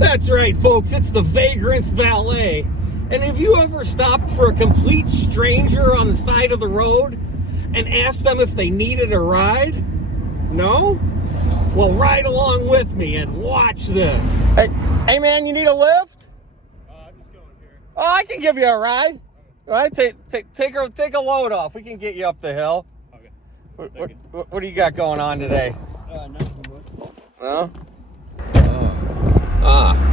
That's right, folks. It's the Vagrant's Valet. And have you ever stopped for a complete stranger on the side of the road and asked them if they needed a ride? No? Well, ride along with me and watch this. Hey man, you need a lift? I'm just going here. Oh, I can give you a ride. All right, take a load off. We can get you up the hill. Okay. What do you got going on today? Nothing much. No?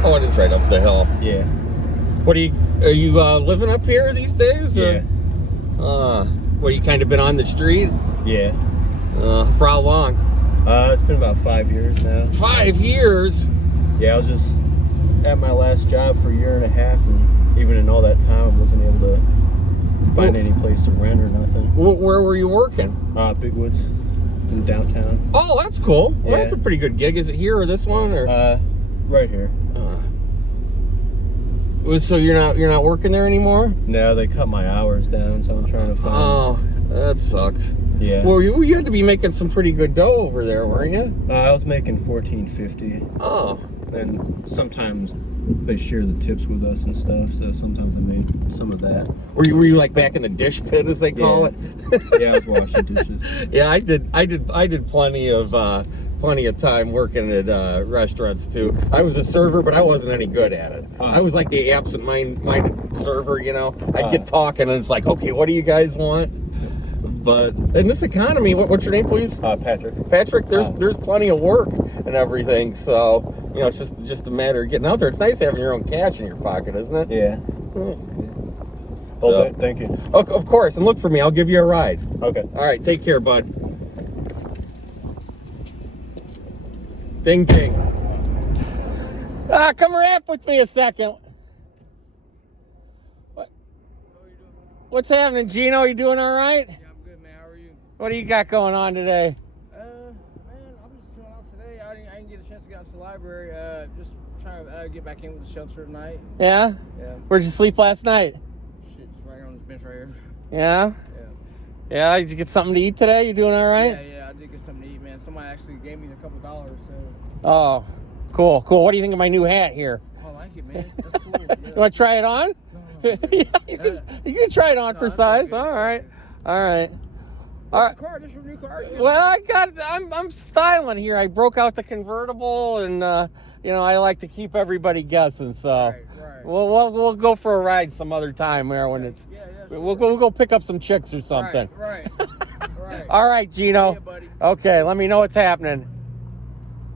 Oh, it is right up the hill. Yeah. Are you living up here these days? Or? Yeah. What, you kind of been on the street? Yeah. For how long? It's been about 5 years now. 5 years? Yeah, I was just at my last job for a year and a half, and even in all that time, I wasn't able to find any place to rent or nothing. Where were you working? Big Woods in downtown. Oh, that's cool. Well, Yeah. that's a pretty good gig. Is it here or this one? Or right here. So you're not working there anymore? No, they cut my hours down, so I'm trying to find. Oh, that sucks. Yeah. Well, you had to be making some pretty good dough over there, weren't you? I was making $14.50. Oh. And sometimes they share the tips with us and stuff, so sometimes I made some of that. Were you like back in the dish pit, as they call it? Yeah, I was washing dishes. Yeah, I did plenty of time working at restaurants too. I was a server, but I wasn't any good at it. I was like the absent-minded server, you know. I'd get talking, and it's like, okay, what do you guys want? But in this economy, what's your name, please? Patrick. Patrick, there's plenty of work and everything, so you know, it's just a matter of getting out there. It's nice having your own cash in your pocket, isn't it? Yeah. So, thank you. Of course, and look for me. I'll give you a ride. Okay. All right, take care, bud. Ding, ding. Come rap with me a second. What's happening, Gino? You doing all right? Yeah, I'm good, man. How are you? What do you got going on today? Man, I'm just chilling out today. I didn't get a chance to get out to the library. Just trying to get back in with the shelter tonight. Yeah? Yeah. Where'd you sleep last night? Shit, just right here on this bench right here. Yeah? Yeah. Yeah, did you get something to eat today? You doing all right? Yeah, I did get something to eat, man. Somebody actually gave me a couple dollars, so. Oh, cool. What do you think of my new hat here? I like it, man. That's cool. Yeah. You want to try it on? No. Yeah, you can try it on for size. All right. All right. Car, this your new car? Yeah. Well, I'm styling here. I broke out the convertible, and you know, I like to keep everybody guessing. So Right. we'll go for a ride some other time there when it's. Yeah, sure. We'll go pick up some chicks or something. Right. All right, Gino. Yeah, buddy. Okay, let me know what's happening.